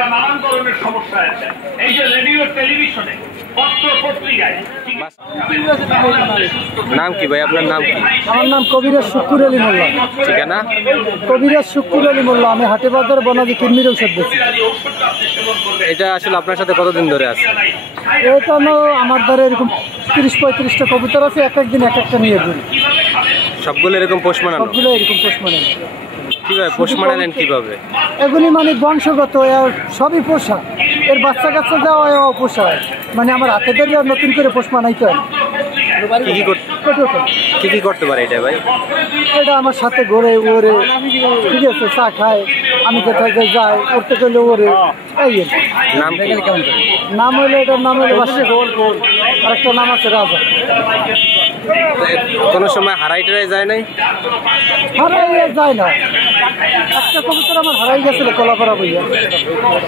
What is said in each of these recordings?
নানান ধরনের সমস্যা আছে। এই যে রেডিও টেলিভিশনে নাম কি ভাই, আপনার নাম কি? আমার নাম কবিরাজ শুক্কুর আলী মোল্লা। ঠিকানা? কবিরাজ শুক্কুর আলী মোল্লা। আমি হাটে বাজারে বনাজি কিডনির ঔষধ বেশি। এটা আসলে আপনার সাথে কতদিন ধরে আছে? এটা আমার দ্বারা এরকম 30-35টা কবুতর আছে, এক একদিন এক একটা নিয়ে ঘুরি। সবগুলো এরকম পোষ মানানো? সবগুলো এরকম পোষ মানানো। কিভাবে পোষ মানালেন কিভাবে? এগুলি মানে বংশগত, সবই পোষা। এর বাচ্চা কাচ্চা দেওয়া পোষা, মানে আমার হাতে ধরে আর নতুন করে পোষ মানাইতে হয়। কি কি করতে পারে এটা ভাই? এটা আমার সাথে ঘোরে ওরে, ঠিক আছে, চা খায়, আমি কোথায় যাই উঠতে গেলে ওরে। এই নাম কি? নাম হইলে এটার নাম হইলে আর একটা নাম আছে রাজা। কোনো সময় হারাই টারাই যায় নাই? হারাই যায় না। একটা কবুতর আমার হারাই গেছিল কলাপাড়া বইয়া,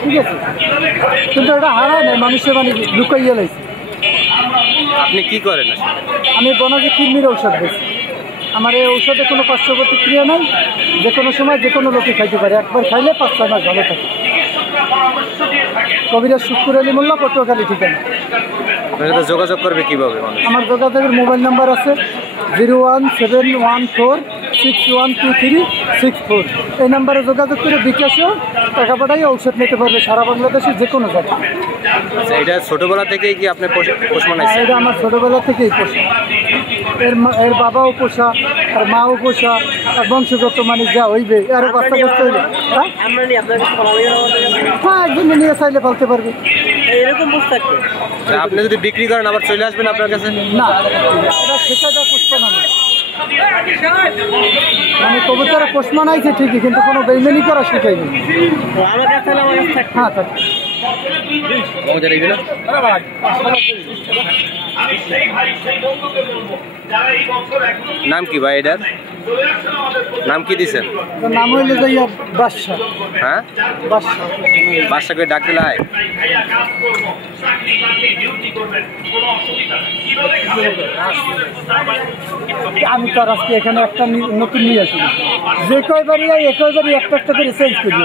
ঠিক আছে, কিন্তু এটা হারায় নাই, মানুষের মানে লুকাইয়া লাইছে। আপনি কি করেন? আমি বনাজি কিডনির ঔষধ বেশি। আমার এই ঔষধে কোনো পার্শ্ব প্রতিক্রিয়া নাই, যে কোনো সময় যে কোনো লোকে খাইতে পারে। একবার খাইলে 5-6 মাস ভালো থাকে। কবিরাজ শুক্কুর আলী মোল্লা, পটুয়াখালী ঠিকানা। আপনার সাথে যোগাযোগ করবে কিভাবে? আমার যোগাযোগের মোবাইল নাম্বার আছে 01714612364। এই নাম্বারে যোগাযোগ করে বিকাশেও টাকা পাঠাই ঔষধ নিতে পারবে সারা বাংলাদেশের যে কোনো জায়গায়। আচ্ছা, এটা ছোটবেলা থেকেই কি আপনি পোষ মানাইছেন? এটা আমার ছোটবেলা থেকেই পোষা। এর বাবাও পোষা, আর মাও পোষা, আর বংশগত মানে যা হইবে আরো বাচ্চা কাচ্চা হইবে। হ্যাঁ, একদিন নিয়ে চাইলে পালতে পারবে। এরকম পোষ থাকবে। আপনি যদি বিক্রি করেন আবার চলে আসবেন আপনার কাছে? না, এটা শেখাটা পোষ মানানো, মানে কবুতরা পোষ মানাইছে ঠিকই, কিন্তু কোনো বেইমানি করা শেখাইনি। হ্যাঁ, থাকবে। নাম কি ভাই এটার? নাম কি দিছেন? নাম হইলে যাইয়া বাদশা। হ্যাঁ, বাদশা। বাদশা করে ডাকতে লাই? আমি তো আজকে এখানে একটা নতুন নিয়ে আসি, যে কয়বারই একবারই একটা একটা করে চেঞ্জ করি।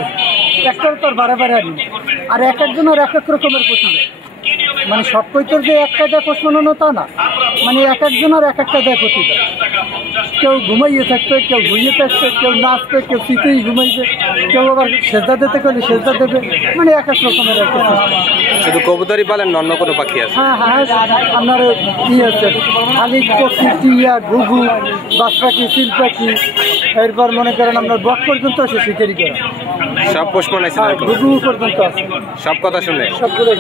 একটার তো আর বারে আনি, আর এক একজনের এক এক রকমের প্রতি, মানে সব কইতর যে একটা দেয় পোষ মানানো তা না, মানে এক একজনের এক একটা দেয় প্রতি। কেউ ঘুমাইয়ে থাকবে, কেউ ঘুমিয়ে থাকবে, কেউ নাচবে, কেউ শীতেই ঘুমাইবে, কেউ আবার সেজদা দিতে গেলে সেজদা দেবে, মানে এক এক রকমের একটা। শুধু কবুতরই পালেন, অন্য কোনো পাখি আছে? হ্যাঁ, আপনার আছে খালি পক্ষী, টিয়া, ঘুঘু, বাস পাখি, সিল পাখি, এরপর মনে করেন আপনার বক পর্যন্ত আছে শিকারি করা। সব পোষ মানাইছেন? ঘুঘু পর্যন্ত আছে। সব কথা শুনে সবগুলো